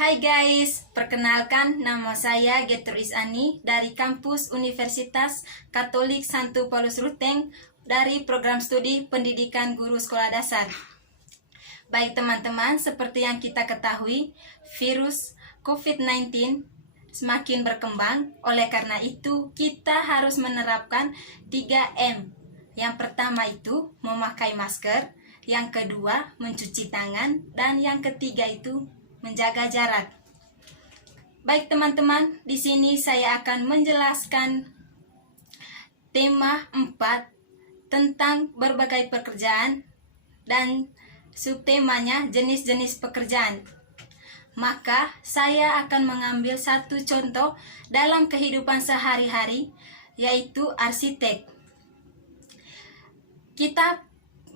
Hai guys, perkenalkan nama saya Getruis Ani dari kampus Universitas Katolik Santo Paulus Ruteng dari program studi Pendidikan Guru Sekolah Dasar. Baik teman-teman, seperti yang kita ketahui, virus COVID-19 semakin berkembang. Oleh karena itu, kita harus menerapkan 3M. Yang pertama itu memakai masker, yang kedua mencuci tangan, dan yang ketiga itu menjaga jarak. Baik teman-teman, di sini saya akan menjelaskan tema 4 tentang berbagai pekerjaan dan subtemanya jenis-jenis pekerjaan. Maka saya akan mengambil satu contoh dalam kehidupan sehari-hari, yaitu arsitek. Kita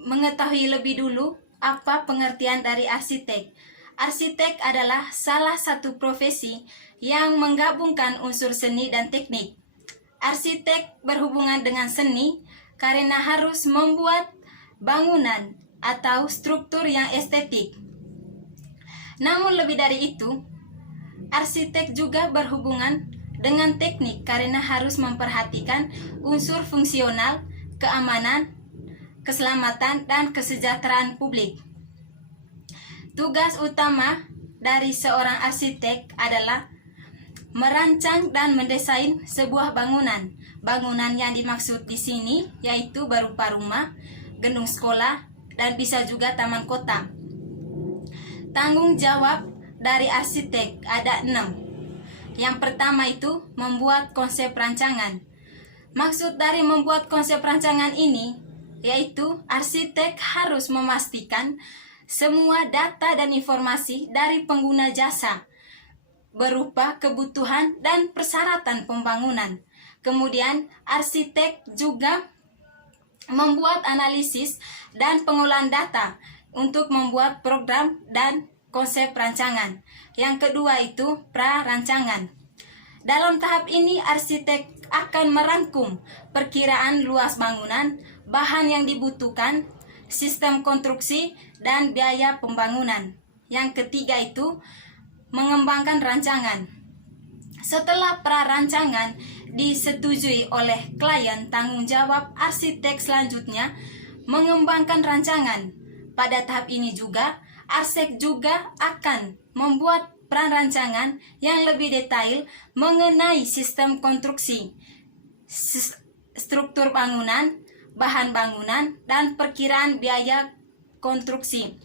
mengetahui lebih dulu apa pengertian dari arsitek. Arsitek adalah salah satu profesi yang menggabungkan unsur seni dan teknik. Arsitek berhubungan dengan seni karena harus membuat bangunan atau struktur yang estetik. Namun lebih dari itu, arsitek juga berhubungan dengan teknik karena harus memperhatikan unsur fungsional, keamanan, keselamatan, dan kesejahteraan publik. Tugas utama dari seorang arsitek adalah merancang dan mendesain sebuah bangunan. Bangunan yang dimaksud di sini yaitu berupa rumah, gedung sekolah, dan bisa juga taman kota. Tanggung jawab dari arsitek ada 6. Yang pertama itu membuat konsep rancangan. Maksud dari membuat konsep rancangan ini yaitu arsitek harus memastikan semua data dan informasi dari pengguna jasa berupa kebutuhan dan persyaratan pembangunan. Kemudian arsitek juga membuat analisis dan pengolahan data untuk membuat program dan konsep rancangan. Yang kedua itu pra-rancangan. Dalam tahap ini arsitek akan merangkum perkiraan luas bangunan, bahan yang dibutuhkan, sistem konstruksi, dan biaya pembangunan. Yang ketiga itu mengembangkan rancangan. Setelah pra-rancangan disetujui oleh klien, tanggung jawab arsitek selanjutnya mengembangkan rancangan. Pada tahap ini juga, arsitek juga akan membuat pra-rancangan yang lebih detail mengenai sistem konstruksi, struktur bangunan, bahan bangunan, dan perkiraan biaya konstruksi.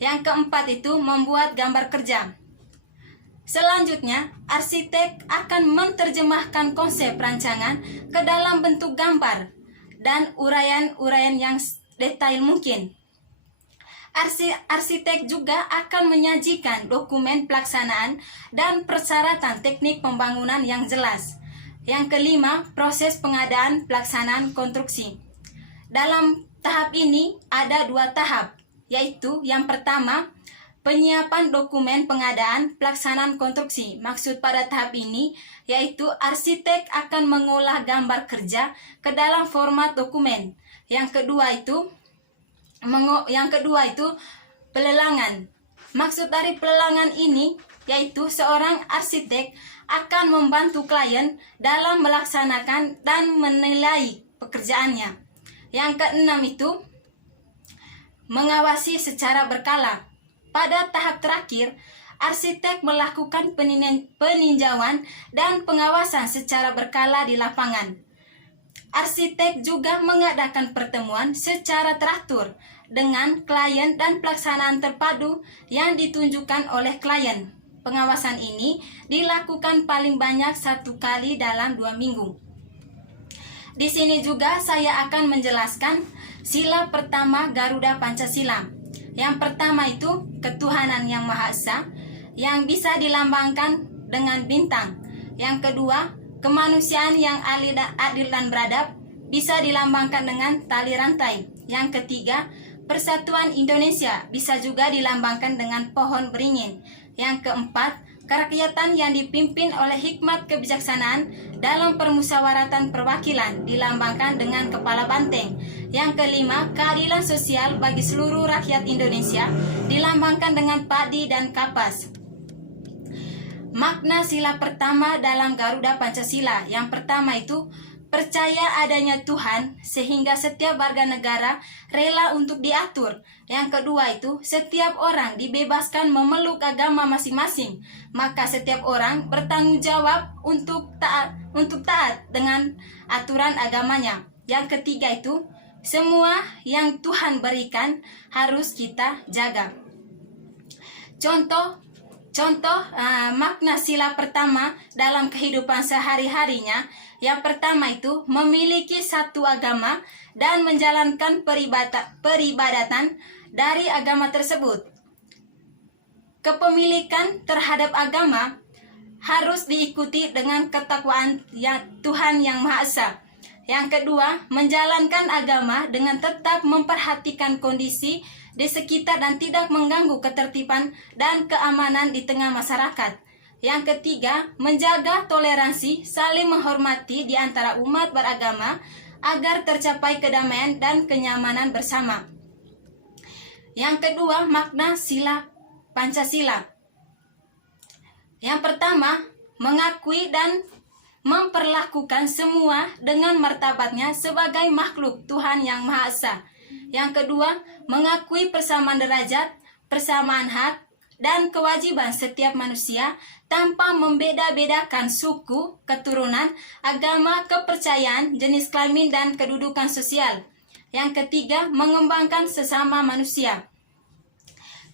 Yang keempat itu membuat gambar kerja. Selanjutnya, arsitek akan menerjemahkan konsep rancangan ke dalam bentuk gambar dan uraian-uraian yang detail mungkin. Arsitek juga akan menyajikan dokumen pelaksanaan dan persyaratan teknik pembangunan yang jelas. Yang kelima, proses pengadaan pelaksanaan konstruksi. Dalam tahap ini ada 2 tahap, yaitu yang pertama, penyiapan dokumen pengadaan pelaksanaan konstruksi. Maksud pada tahap ini yaitu arsitek akan mengolah gambar kerja ke dalam format dokumen. Yang kedua itu pelelangan. Maksud dari pelelangan ini yaitu seorang arsitek akan membantu klien dalam melaksanakan dan menilai pekerjaannya. Yang keenam itu mengawasi secara berkala. Pada tahap terakhir, arsitek melakukan peninjauan dan pengawasan secara berkala di lapangan. Arsitek juga mengadakan pertemuan secara teratur dengan klien dan pelaksanaan terpadu yang ditunjukkan oleh klien. Pengawasan ini dilakukan paling banyak 1 kali dalam 2 minggu. Di sini juga saya akan menjelaskan sila pertama Garuda Pancasila. Yang pertama itu ketuhanan yang Maha Esa yang bisa dilambangkan dengan bintang. Yang kedua, kemanusiaan yang adil dan beradab bisa dilambangkan dengan tali rantai. Yang ketiga, persatuan Indonesia bisa juga dilambangkan dengan pohon beringin. Yang keempat, kerakyatan yang dipimpin oleh hikmat kebijaksanaan dalam permusyawaratan perwakilan dilambangkan dengan kepala banteng. Yang kelima, keadilan sosial bagi seluruh rakyat Indonesia dilambangkan dengan padi dan kapas. makna sila pertama dalam Garuda Pancasila. Yang pertama itu percaya adanya Tuhan sehingga setiap warga negara rela untuk diatur. Yang kedua itu setiap orang dibebaskan memeluk agama masing-masing, maka setiap orang bertanggung jawab untuk taat dengan aturan agamanya. Yang ketiga itu semua yang Tuhan berikan harus kita jaga. Contoh makna sila pertama dalam kehidupan sehari-harinya. Yang pertama itu memiliki satu agama dan menjalankan peribadatan dari agama tersebut. Kepemilikan terhadap agama harus diikuti dengan ketakwaan Tuhan Yang Maha Esa. Yang kedua, menjalankan agama dengan tetap memperhatikan kondisi di sekitar dan tidak mengganggu ketertiban dan keamanan di tengah masyarakat. Yang ketiga, menjaga toleransi, saling menghormati di antara umat beragama agar tercapai kedamaian dan kenyamanan bersama. Yang kedua, makna sila Pancasila. Yang pertama, mengakui dan memperlakukan semua dengan martabatnya sebagai makhluk Tuhan Yang Maha Esa. Yang kedua, mengakui persamaan derajat, persamaan hak, dan kewajiban setiap manusia tanpa membeda-bedakan suku, keturunan, agama, kepercayaan, jenis kelamin, dan kedudukan sosial. Yang ketiga, mengembangkan sesama manusia.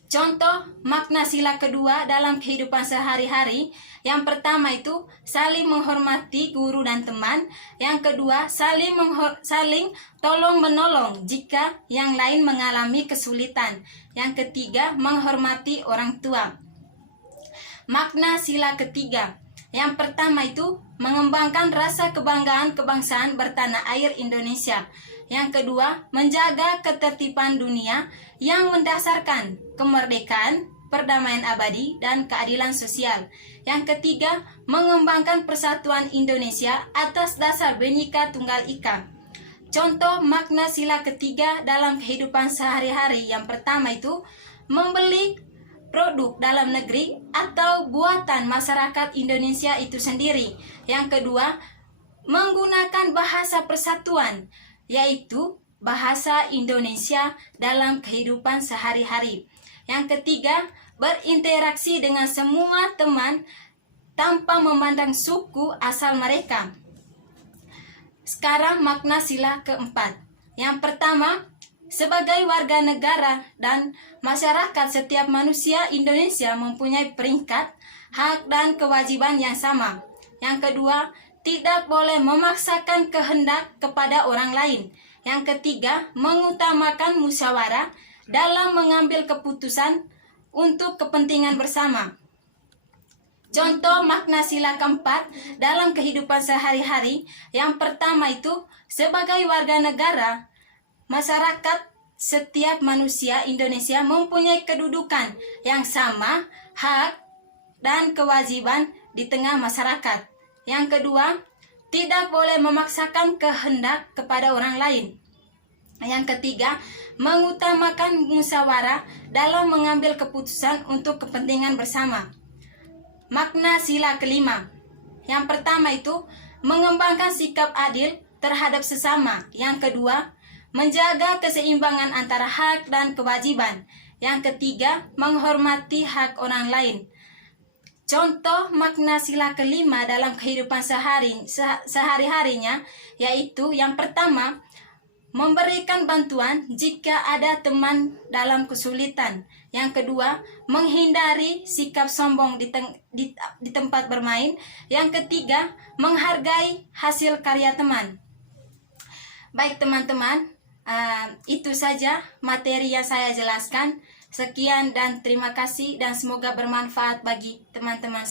Contoh makna sila kedua dalam kehidupan sehari-hari. Yang pertama itu saling menghormati guru dan teman. Yang kedua, saling tolong-menolong jika yang lain mengalami kesulitan. Yang ketiga, menghormati orang tua. Makna sila ketiga. Yang pertama itu mengembangkan rasa kebanggaan kebangsaan bertanah air Indonesia. Yang kedua, menjaga ketertiban dunia yang mendasarkan kemerdekaan, perdamaian abadi, dan keadilan sosial. Yang ketiga, mengembangkan persatuan Indonesia atas dasar Bhinneka Tunggal Ika. Contoh makna sila ketiga dalam kehidupan sehari-hari. Yang pertama itu membeli produk dalam negeri atau buatan masyarakat Indonesia itu sendiri. Yang kedua, menggunakan bahasa persatuan, yaitu bahasa Indonesia dalam kehidupan sehari-hari. Yang ketiga, berinteraksi dengan semua teman tanpa memandang suku asal mereka. Sekarang makna sila keempat. Yang pertama, sebagai warga negara dan masyarakat, setiap manusia Indonesia mempunyai peringkat, hak, dan kewajiban yang sama. Yang kedua, tidak boleh memaksakan kehendak kepada orang lain. Yang ketiga, mengutamakan musyawarah dalam mengambil keputusan untuk kepentingan bersama. Contoh makna sila keempat dalam kehidupan sehari-hari. Yang pertama itu sebagai warga negara, masyarakat, setiap manusia Indonesia mempunyai kedudukan yang sama, hak, dan kewajiban di tengah masyarakat. Yang kedua, tidak boleh memaksakan kehendak kepada orang lain. Yang ketiga, mengutamakan musyawarah dalam mengambil keputusan untuk kepentingan bersama. Makna sila kelima. Yang pertama itu mengembangkan sikap adil terhadap sesama. Yang kedua, menjaga keseimbangan antara hak dan kewajiban. Yang ketiga, menghormati hak orang lain. Contoh makna sila kelima dalam kehidupan sehari-harinya, yaitu yang pertama, memberikan bantuan jika ada teman dalam kesulitan. Yang kedua, menghindari sikap sombong di tempat bermain. Yang ketiga, menghargai hasil karya teman. Baik teman-teman, itu saja materi yang saya jelaskan. Sekian dan terima kasih, dan semoga bermanfaat bagi teman-teman.